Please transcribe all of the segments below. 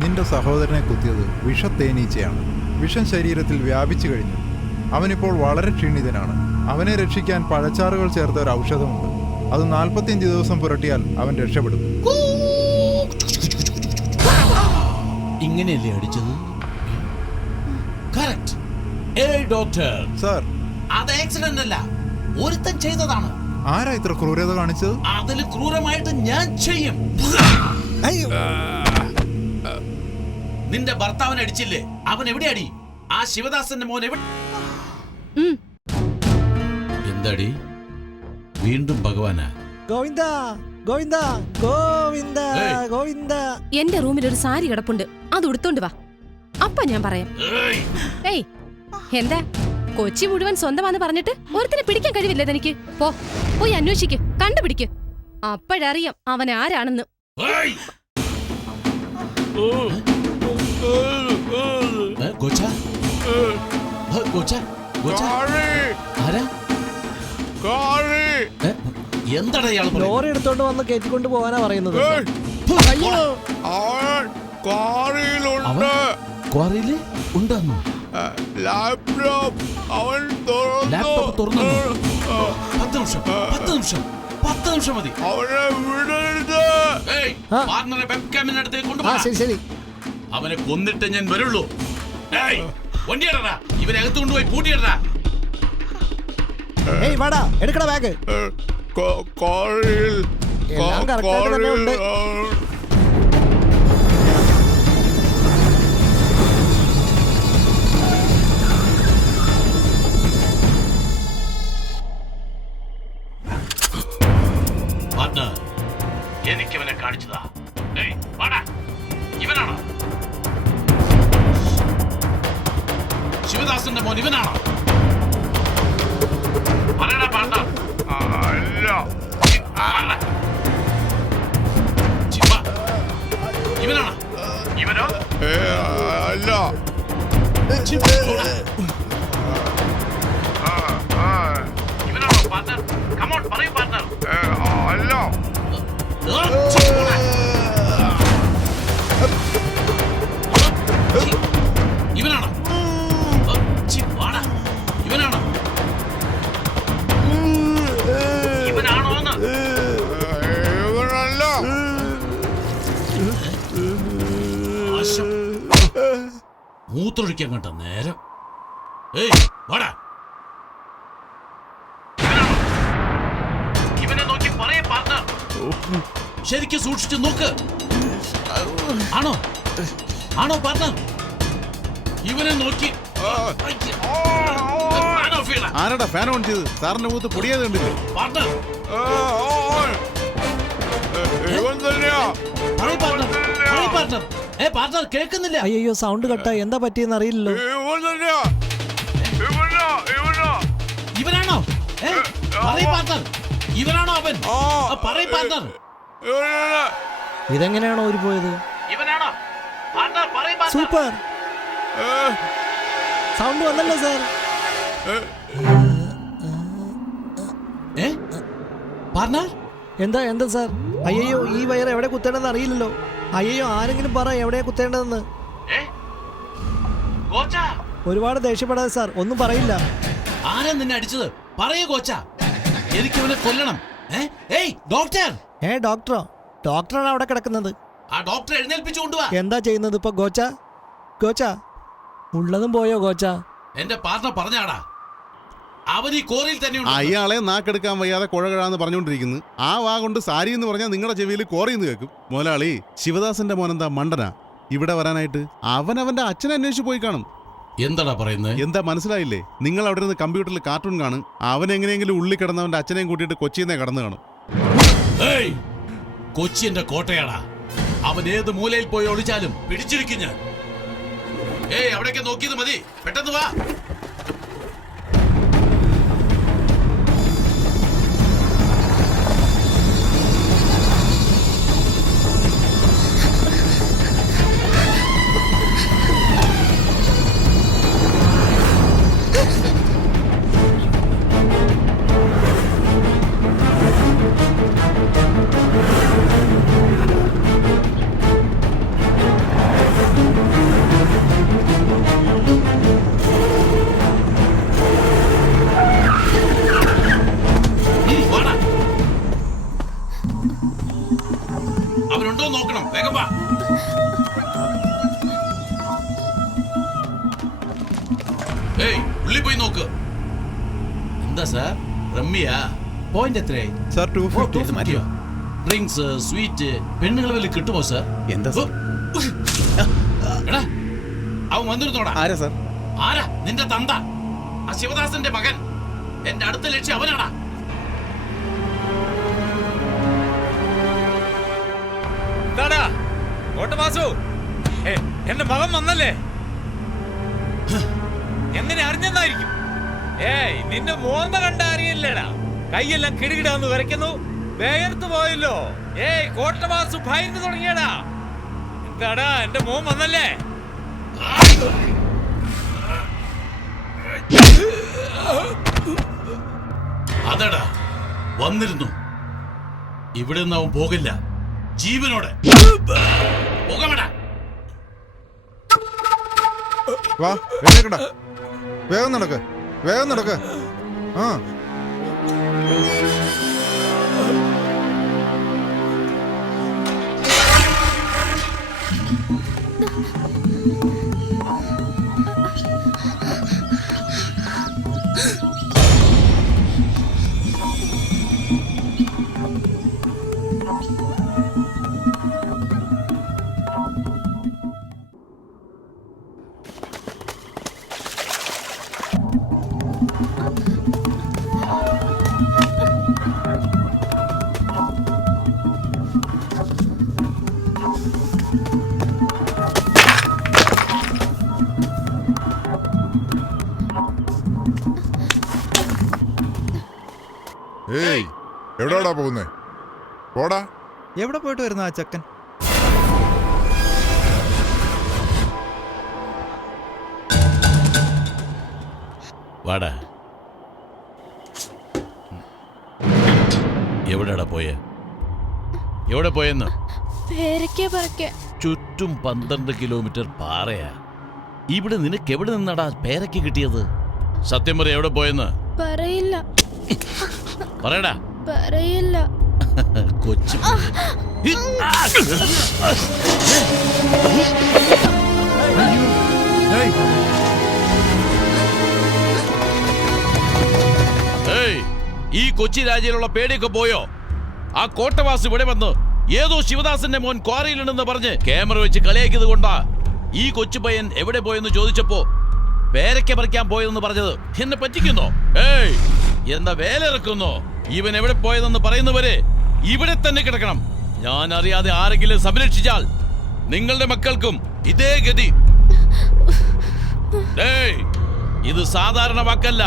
നിന്റെ സഹോദരനെ കുത്തിയത് വിഷത്തേനീച്ചയാണ്. വിഷം ശരീരത്തിൽ വ്യാപിച്ചു കഴിഞ്ഞു. അവനിപ്പോൾ വളരെ ക്ഷീണിതനാണ്. അവനെ രക്ഷിക്കാൻ പഴച്ചാറുകൾ ചേർത്ത ഒരു ഔഷധമുണ്ട്. അത് 45 ദിവസം പുരട്ടിയാൽ അവൻ രക്ഷപ്പെടും. ഇങ്ങനെയല്ലേ അടിച്ചത്? കറക്റ്റ്. ഏയ് ഡോക്ടർ. സാർ, അത് ആക്സിഡന്റ് അല്ല, ഒരുത്തൻ ചെയ്തതാണ്. ആരാ ഇത്ര ക്രൂരത കാണിച്ചത്? അതിൽ ക്രൂരമായിട്ട് ഞാൻ ചെയ്യും. നിന്റെ ഭർത്താവിനെ അടിച്ചില്ലേ? അവൻ എവിടെ അടി? ആ ശിവദാസന്റെ മോൻ എവിടെ? എന്താടി വീണ്ടും ഭഗവാനാ? ഗോവിന്ദ ഗോവിന്ദ ഗോവിന്ദ ഗോവിന്ദ. എന്റെ റൂമിൽ ഒരു സാരി കിടപ്പുണ്ട്, അത് ഉടുത്തോണ്ട് വാ. അപ്പ ഞാൻ പറയാം. ഏയ്, എന്താ കൊച്ചി മുഴുവൻ സ്വന്തമാന്ന് പറഞ്ഞിട്ട് ഒരുത്തിനെ പിടിക്കാൻ കഴിവില്ലേ തനിക്ക്? പോയി അന്വേഷിക്ക്, കണ്ടുപിടിക്ക്. അപ്പോഴറിയാം അവൻ ആരാണെന്ന്. എന്താടാ ഇയാൾ ലോറി എടുത്തോണ്ട് വന്ന് കയറ്റിക്കൊണ്ട് പോവാനാ പറയുന്നത്. അയ്യോ, ക്വാറിയില് ഉണ്ടെന്നോ? ലാപ്ടോപ്പ് അവൻ തുറന്നു. 10 നിമിഷം മതി. അവനെ വിടരുത്. പാർട്ണറെ വെബ്കാമിന്റെ അടുത്തേക്ക് കൊണ്ടുപോകാം. ശരി ശരി. അവനെ കൊന്നിട്ട് ഞാൻ വരുള്ളൂ. വണ്ടിയിടറാ, ഇവനെ അകത്ത് കൊണ്ടുപോയി പൂട്ടിയിടറാ. ഏയ് വാടാ, എടുക്കടാ ബാഗ്. എല്ലാം കറക്റ്റായിട്ട് തന്നെ ഉണ്ട്. എനിക്കവനെ കാണിച്ചതാ. ഇവനാണോ ശിവദാസന്റെ മോൻ? ഇവനാണോ? പറയടാ പാർട്ണർ. ഇവനാണോ? ഇവനോ? അല്ല. ഇവനാണോ പാർട്ണർ? കമോൺ പറയൂ പാർട്ണർ. അല്ല. ഇവനാണോ? ഇവനാണോ? ഇവനാണോന്ന്? ഇവനല്ല. മൂത്തൊഴിക്കാൻ കണ്ട നേരം. ഏയ് വാടാ. ഇവനെ നോക്കി പറയേ പാർട്ണർ. ശരിക്കും സൂക്ഷിച്ചു നോക്ക്. ആണോ പാർട്ണർ? ഇവനെ നോക്കി. ആരാടാ ഫാൻ ഓൺ ചെയ്ത്? സാറിന്റെ മുഖത്ത് പൊടിയത് കണ്ടില്ലേ? പാർട്ണർ പാർട്ണർ കേൾക്കുന്നില്ല. അയ്യോ, സൗണ്ട് കട്ടായി. എന്താ പറ്റിയെന്ന് അറിയില്ലല്ലോ. ഇവനാണോ? പാർട്ണർ ഇവനാണോ അവൻ? പറയ് പാർട്ണർ. ഇതെങ്ങനെയാണോ ഊരി പോയത്? ഇവനാണോ? പാർട്ണർ പറയ് പാർട്ണർ. സൂപ്പർ സൗണ്ട് വന്നല്ലോ സാർ. പാർട്ണർ എന്താ സാർ? അയ്യോ, ഈ വയർ എവിടെ കുത്തേണ്ടതെന്ന് അറിയില്ലല്ലോ. അയ്യോ, ആരെങ്കിലും പറ എവിടെയാ കുത്തേണ്ടതെന്ന്. ഒരുപാട് ദേഷ്യപ്പെടാതെ സാർ, ഒന്നും പറയില്ല. ആരാ നിന്നെ അടിച്ചത്? പറയൂ കോച്ചാ, എനിക്കവനെ കൊല്ലണം. ഡോക്ടർ. ഡോക്ടറോ? ഡോക്ടറാണ് അവിടെ കിടക്കുന്നത്. ആ ഡോക്ടറെ എഴുന്നേൽപ്പിച്ചു കൊണ്ടുവാ. എന്താ ചെയ്യുന്നത് ഇപ്പൊ ഗോച്ച? ഉള്ളതും പോയോ ഗോച്ച? എന്റെ പാർട്ണർ പറഞ്ഞാടാ, അവൻ ഈ കോറിയിൽ തന്നെ. അയാളെ നാക്കെടുക്കാൻ വയ്യാതെ കുഴകഴാന്ന് പറഞ്ഞുകൊണ്ടിരിക്കുന്നു. ആ വാ കൊണ്ട് സാരി എന്ന് പറഞ്ഞാൽ നിങ്ങളുടെ ചെവിയിൽ കോറിയെന്ന് കേൾക്കും. മുതലാളി, ശിവദാസന്റെ മോനെന്താ മണ്ടനാ ഇവിടെ വരാനായിട്ട്? അവന്റെ അച്ഛനെ അന്വേഷിച്ച് പോയി കാണും. എന്താടാ പറയുന്നത്? എന്താ മനസ്സിലായില്ലേ? നിങ്ങൾ അവിടെ നിന്ന് കമ്പ്യൂട്ടറിൽ കാർട്ടൂൺ കാണും. അവൻ എങ്ങനെയെങ്കിലും ഉള്ളിൽ കിടന്നവന്റെ അച്ഛനെയും കൂട്ടിയിട്ട് കൊച്ചിയിൽ കടന്നു കാണും. കൊച്ചി എന്റെ കോട്ടയാടാ. അവൻ ഏത് മൂലയിൽ പോയി ഒളിച്ചാലും പിടിച്ചിരിക്കും ഞാൻ. അവിടേക്ക് നോക്കിയത് മതി, പെട്ടെന്ന് വാ. ഏയ് ഉള്ളി പോയി നോക്ക്. എന്താ സാർ റമ്മിയാ? പോയിന്റ് എത്രയായി? സാർ 250 മാറ്റിയോ? ഡ്രിങ്ക്സ്, സ്വീറ്റ്, പെണ്ണുങ്ങൾ വല്ല കിട്ടുമോ സാർ? എന്താ സാർ? എടാ അവൻ വന്നിരുന്നോടാ. ആരാ സാർ? ആരാ? നിന്റെ തന്ത, ആ ശിവദാസന്റെ മകൻ. എന്റെ അടുത്ത ലക്ഷ്യം അവനാടാ. എന്താടാ ഓട്ടമാസു, എന്റെ മകൻ വന്നല്ലേ? എങ്ങനെ അറിഞ്ഞെന്നായിരിക്കും? ഏയ് നിന്റെ മോന്ത കണ്ട അറിയില്ലടാ. കൈയെല്ലാം കിടുകിടാന്ന് വരയ്ക്കുന്നു, വേർത്ത് പോയല്ലോ. ഏയ് കോട്ടമാസു ഭയന്ന് തുടങ്ങിയടാ. എന്താടാ എന്റെ മോൻ വന്നല്ലേ? അതെടാ വന്നിരുന്നു. ഇവിടെ നിന്ന് അവൻ പോകില്ല ജീവനോടെ. പോകാമടാ. വാ എഴുന്നേക്കടാ, വേഗം നടക്ക്, വേഗം നടക്ക്. ആ ഏയ് എവിടാടാ പോകുന്നേ? പോടാ. എവിടെ പോയിട്ട് വരുന്ന ആ ചക്കൻ? വാടാ. എവിടെടാ പോയെ? എവിടെ പോയെന്ന്? ചുറ്റും 12 കിലോമീറ്റർ പാറയാ. ഇവിടെ നിനക്ക് എവിടെ നിന്നാടാ പേരയ്ക്ക് കിട്ടിയത്? സത്യം പറ, എവിടെ പോയെന്ന്? പറയില്ല. പറയടാ. പറയില്ല. കൊച്ചു ഈ കൊച്ചി രാജ്യയിലുള്ള പേടിയൊക്കെ പോയോ? ആ കോട്ടവാസ് ഇവിടെ വന്ന് ഏതോ ശിവദാസന്റെ മോൻ ക്വാറിയിലുണ്ടെന്ന് പറഞ്ഞ് ക്യാമറ വെച്ച് കളിയാക്കിയത് കൊണ്ടാ ഈ കൊച്ചു പയ്യൻ എവിടെ പോയെന്ന് ചോദിച്ചപ്പോ പേരയ്ക്ക പറിക്കാൻ പോയതെന്ന് പറഞ്ഞത്. എന്നെ പറ്റിക്കുന്നോ? ഏയ് എന്താ വേല ഇറക്കുന്നോ? ഇവൻ എവിടെ പോയതെന്ന് പറയുന്നവരെ ഇവിടെ തന്നെ കിടക്കണം. ഞാൻ അറിയാതെ ആരെങ്കിലും സംരക്ഷിച്ചാൽ നിങ്ങളുടെ മക്കൾക്കും ഇതേ ഗതി. ഇത് സാധാരണ വാക്കല്ല,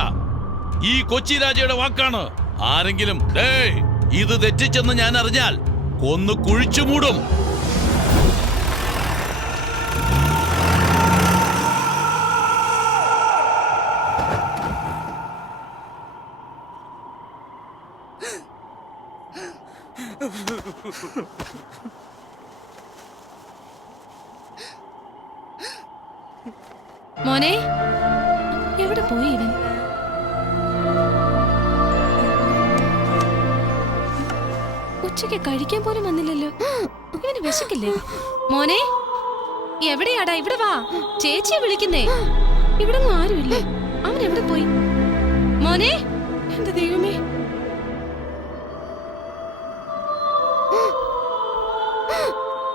ഈ കൊച്ചി രാജയുടെ വാക്കാണ്. ആരെങ്കിലും ഇത് തെറ്റിച്ചെന്ന് ഞാൻ അറിഞ്ഞാൽ കൊന്നു കുഴിച്ചു മൂടും. മോനെ, എവിടെ പോയി ഇവൻ? ഉച്ചയ്ക്ക് കഴിക്കാൻ പോലും വന്നില്ലല്ലോ. ഇവന് വിശക്കില്ലേ? മോനെ എവിടെയാടാ? ഇവിടെ വാ, ചേച്ചിയെ വിളിക്കുന്നേ. ഇവിടെ ഒന്നും ആരുമില്ലേ. അവൻ എവിടെ പോയി? മോനെ, എന്റെ ദൈവമേ.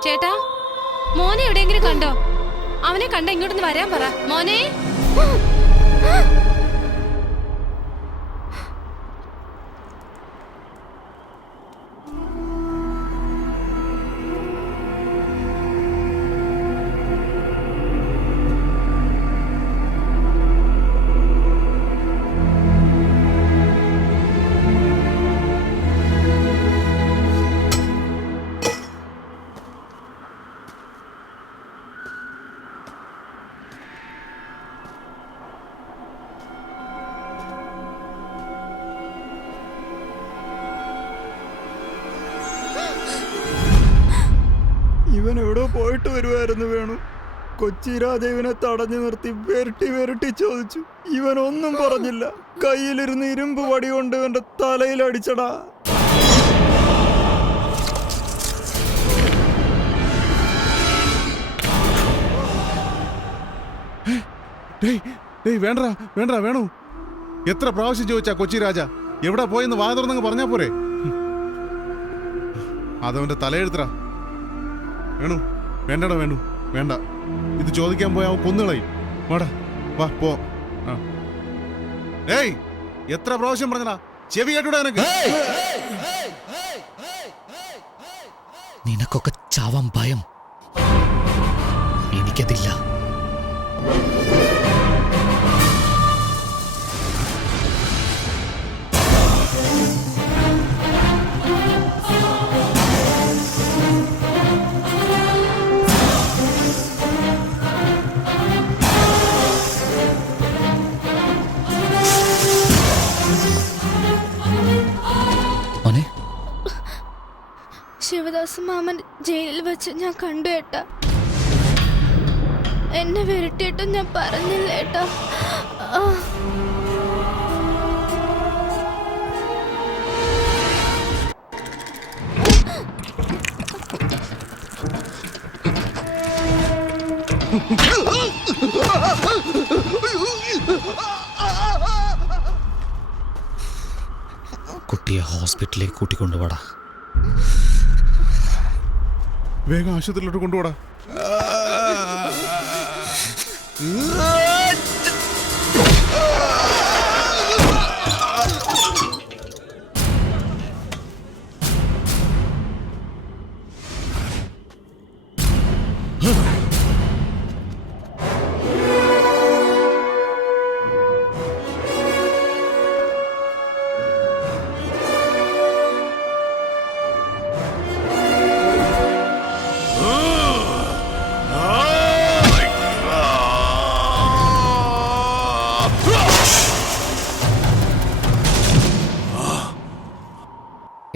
ചേട്ടാ, മോനെ എവിടെയെങ്കിലും കണ്ടോ? അവനെ കണ്ട ഇങ്ങോട്ടൊന്ന് വരാൻ പറ. മോനെ. ഇവൻ എവിടെ പോയിട്ട് വരുമായിരുന്നു വേണു. കൊച്ചി രാജാവിനെ തടഞ്ഞു നിർത്തി വെരട്ടി വെരട്ടി ചോദിച്ചു. ഇവൻ ഒന്നും പറഞ്ഞില്ല. കയ്യിലിരുന്ന് ഇരുമ്പ് വടി കൊണ്ട് ഇവന്റെ തലയിൽ അടിച്ചടാ. വേണ്ട വേണ്ട വേണു, എത്ര പ്രാവശ്യം ചോദിച്ചാ കൊച്ചി രാജ എവിടെ പോയെന്ന് വാ തുറന്നങ്ങ് പറഞ്ഞാ പോരെ? അതവന്റെ തലയെഴുത്തറ. വേണു വേണ്ടടാ, വേണു വേണ്ട. ഇത് ചോദിക്കാൻ പോയാ അവൻ കൊന്നുകളയും. വാടാ വാ പോ. ഏയ് എത്ര പ്രാവശ്യം പറഞ്ഞടാ, ചെവി കേട്ടൂടാ നിനക്ക്? നിനക്കൊക്കെ ചാവാൻ ഭയം, എനിക്കതില്ല. ശിവദാസ് മാമൻ ജയിലിൽ വെച്ച് ഞാൻ കണ്ടു ഏട്ടാ. എന്നെ വിരട്ടിയിട്ടും ഞാൻ പറഞ്ഞില്ല ഏട്ടാ. കുട്ടിയെ ഹോസ്പിറ്റലിലേക്ക് കൂട്ടിക്കൊണ്ടുപോടാ. വേഗം ആശുപത്രിയിലോട്ട് കൊണ്ടുപോടാ.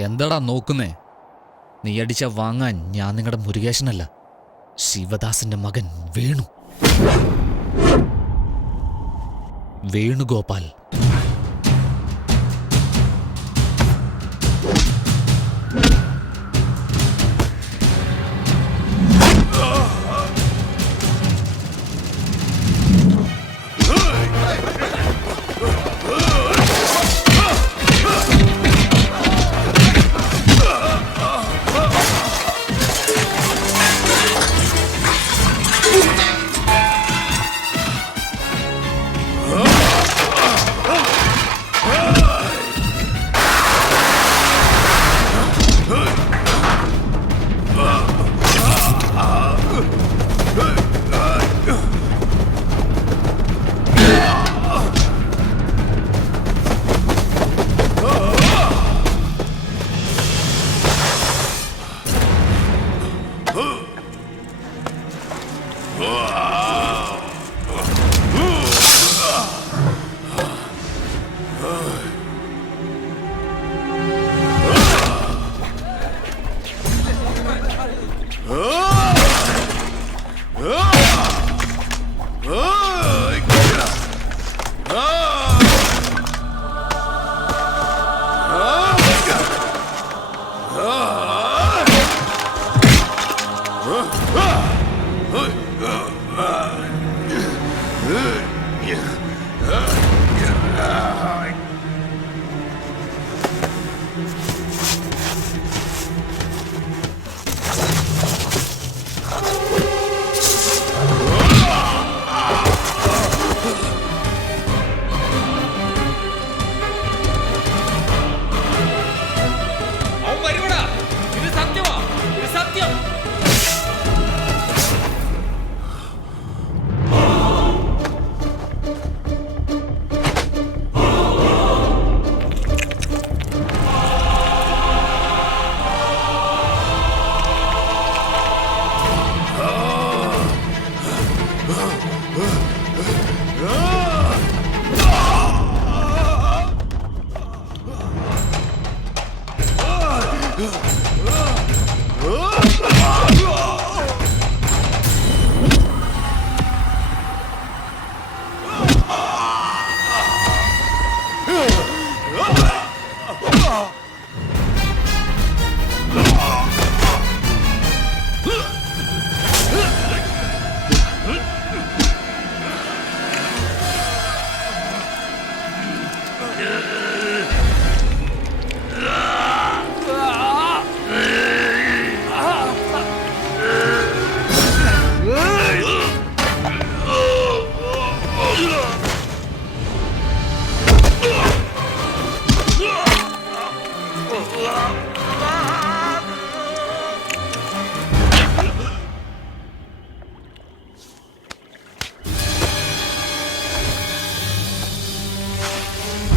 എന്താടാ നോക്കുന്നേ? നീ അടിച്ച വാങ്ങാൻ ഞാൻ നിങ്ങളുടെ മുരുകേശനല്ല, ശിവദാസിന്റെ മകൻ വേണു. വേണുഗോപാൽ.